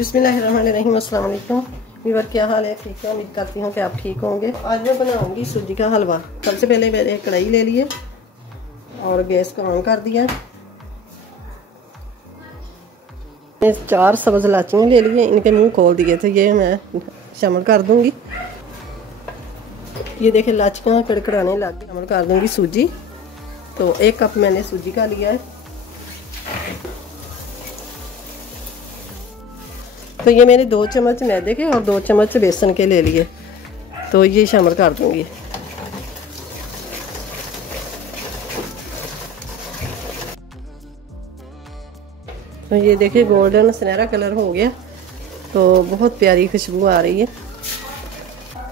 बिस्मिल्लाहिर्रहमानिर्रहीम। अस्सलाम वालेकुम व्यूअर, क्या हाल है? ठीक है, उम्मीद करती हूँ कि आप ठीक होंगे। आज मैं बनाऊंगी सूजी का हलवा। सबसे पहले मैंने एक कढ़ाई ले ली है और गैस को ऑन कर दिया। 4 सब्ज़ इलायचियाँ ले लिए, इनके मुंह खोल दिए थे, ये मैं शामिल कर दूंगी। ये देखिए इलायचियाँ कड़कड़ाने लग गई। शामिल कर दूंगी सूजी। तो 1 कप मैंने सूजी का लिया है। तो ये मैंने 2 चम्मच मैदे के और 2 चम्मच बेसन के ले लिए, तो ये शामिल कर दूंगी। तो ये देखिए गोल्डन सुनहरा कलर हो गया, तो बहुत प्यारी खुशबू आ रही है।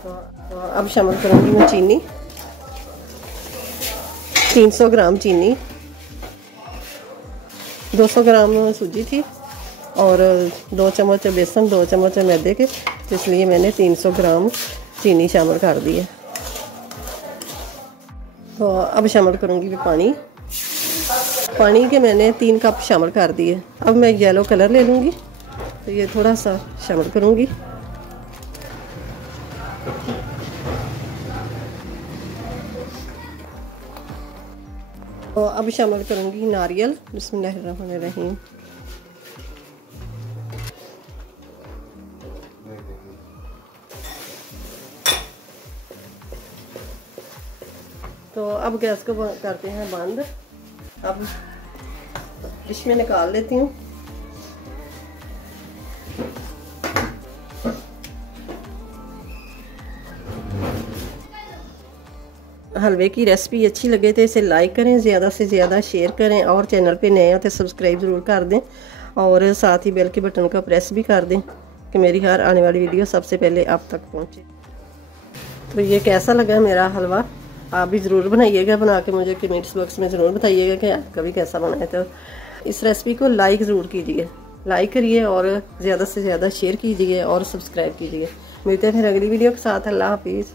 तो अब शामिल करूंगी मैं चीनी, 300 ग्राम चीनी। 200 ग्राम सूजी थी और 2 चम्मच बेसन, 2 चम्मच मैदे के, इसलिए मैंने 300 ग्राम चीनी शामिल कर दी है। तो अब शामिल करूंगी पानी। पानी के मैंने 3 कप शामिल कर दिए। अब मैं येलो कलर ले लूँगी, तो ये थोड़ा सा शामिल करूँगी। तो अब शामिल करूँगी नारियल। बिस्मिल्लाहिर्रहमानिर्रहीम। तो अब गैस को करते हैं बंद। अब डिश में निकाल लेती हूँ। हलवे की रेसिपी अच्छी लगे तो इसे लाइक करें, ज़्यादा से ज़्यादा शेयर करें, और चैनल पे नए हैं तो सब्सक्राइब ज़रूर कर दें, और साथ ही बेल के बटन का प्रेस भी कर दें कि मेरी हर आने वाली वीडियो सबसे पहले आप तक पहुँचे। तो ये कैसा लगा मेरा हलवा, आप भी ज़रूर बनाइएगा। बना के मुझे कमेंट्स बॉक्स में ज़रूर बताइएगा कि आप कभी कैसा बनाए। तो इस रेसिपी को लाइक ज़रूर कीजिए, लाइक करिए और ज़्यादा से ज़्यादा शेयर कीजिए और सब्सक्राइब कीजिए। मिलते हैं फिर अगली वीडियो के साथ। अल्लाह हाफिज़।